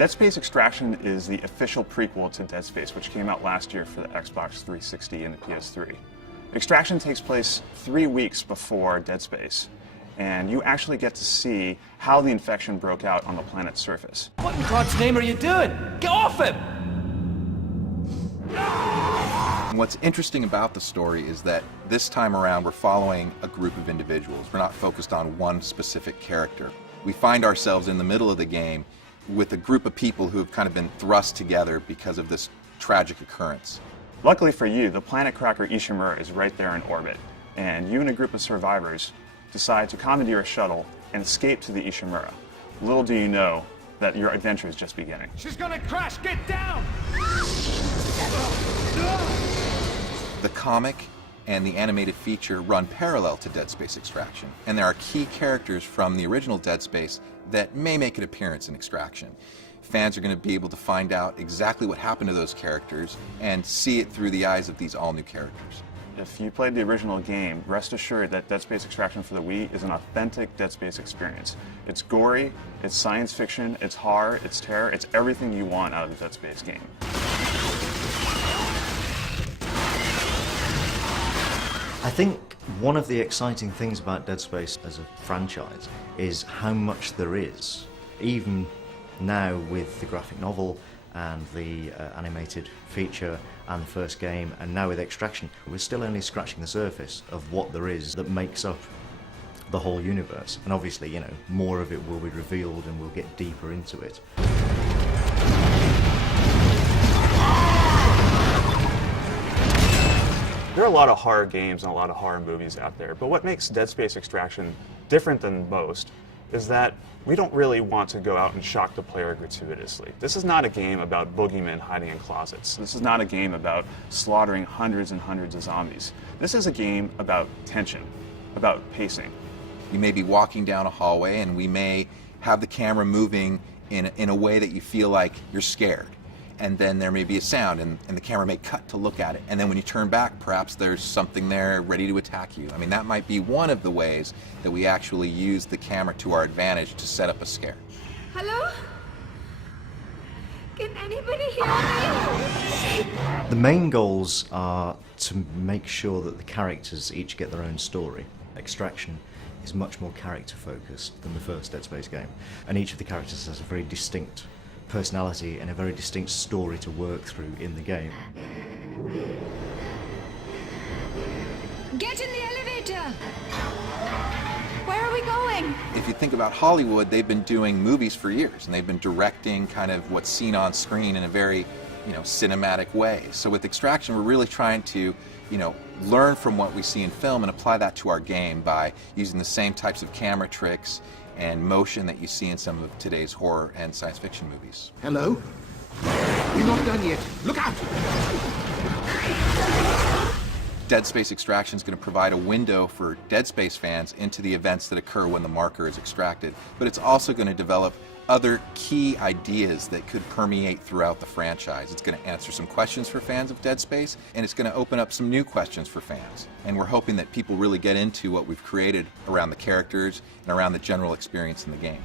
Dead Space Extraction is the official prequel to Dead Space, which came out last year for the Xbox 360 and the PS3. Extraction takes place 3 weeks before Dead Space, and you actually get to see how the infection broke out on the planet's surface. What in God's name are you doing? Get off him! What's interesting about the story is that this time around we're following a group of individuals. We're not focused on one specific character. We find ourselves in the middle of the game with a group of people who have kind of been thrust together because of this tragic occurrence. Luckily for you, the planet cracker Ishimura is right there in orbit, and you and a group of survivors decide to commandeer a shuttle and escape to the Ishimura. Little do you know that your adventure is just beginning. She's gonna crash! Get down! The comic and the animated feature run parallel to Dead Space Extraction, and there are key characters from the original Dead Space that may make an appearance in Extraction. Fans are going to be able to find out exactly what happened to those characters and see it through the eyes of these all-new characters. If you played the original game, rest assured that Dead Space Extraction for the Wii is an authentic Dead Space experience. It's gory, it's science fiction, it's horror, it's terror, it's everything you want out of the Dead Space game. I think one of the exciting things about Dead Space as a franchise is how much there is. Even now with the graphic novel and the animated feature and the first game, and now with Extraction, we're still only scratching the surface of what there is that makes up the whole universe. And obviously, you know, more of it will be revealed and we'll get deeper into it. There are a lot of horror games and a lot of horror movies out there, but what makes Dead Space Extraction different than most is that we don't really want to go out and shock the player gratuitously. This is not a game about boogeymen hiding in closets. This is not a game about slaughtering hundreds and hundreds of zombies. This is a game about tension, about pacing. You may be walking down a hallway and we may have the camera moving in a way that you feel like you're scared. And then there may be a sound and the camera may cut to look at it. And then when you turn back, perhaps there's something there ready to attack you. I mean, that might be one of the ways that we actually use the camera to our advantage to set up a scare. Hello? Can anybody hear me? The main goals are to make sure that the characters each get their own story. Extraction is much more character focused than the first Dead Space game. And each of the characters has a very distinct personality and a very distinct story to work through in the game. Get in the elevator! Where are we going? If you think about Hollywood, they've been doing movies for years, and they've been directing kind of what's seen on screen in a very, cinematic way. So with Extraction, we're really trying to, learn from what we see in film and apply that to our game by using the same types of camera tricks and motion that you see in some of today's horror and science fiction movies. Hello? We're not done yet. Look out! Dead Space Extraction is going to provide a window for Dead Space fans into the events that occur when the marker is extracted, but it's also going to develop other key ideas that could permeate throughout the franchise. It's going to answer some questions for fans of Dead Space, and it's going to open up some new questions for fans. And we're hoping that people really get into what we've created around the characters and around the general experience in the game.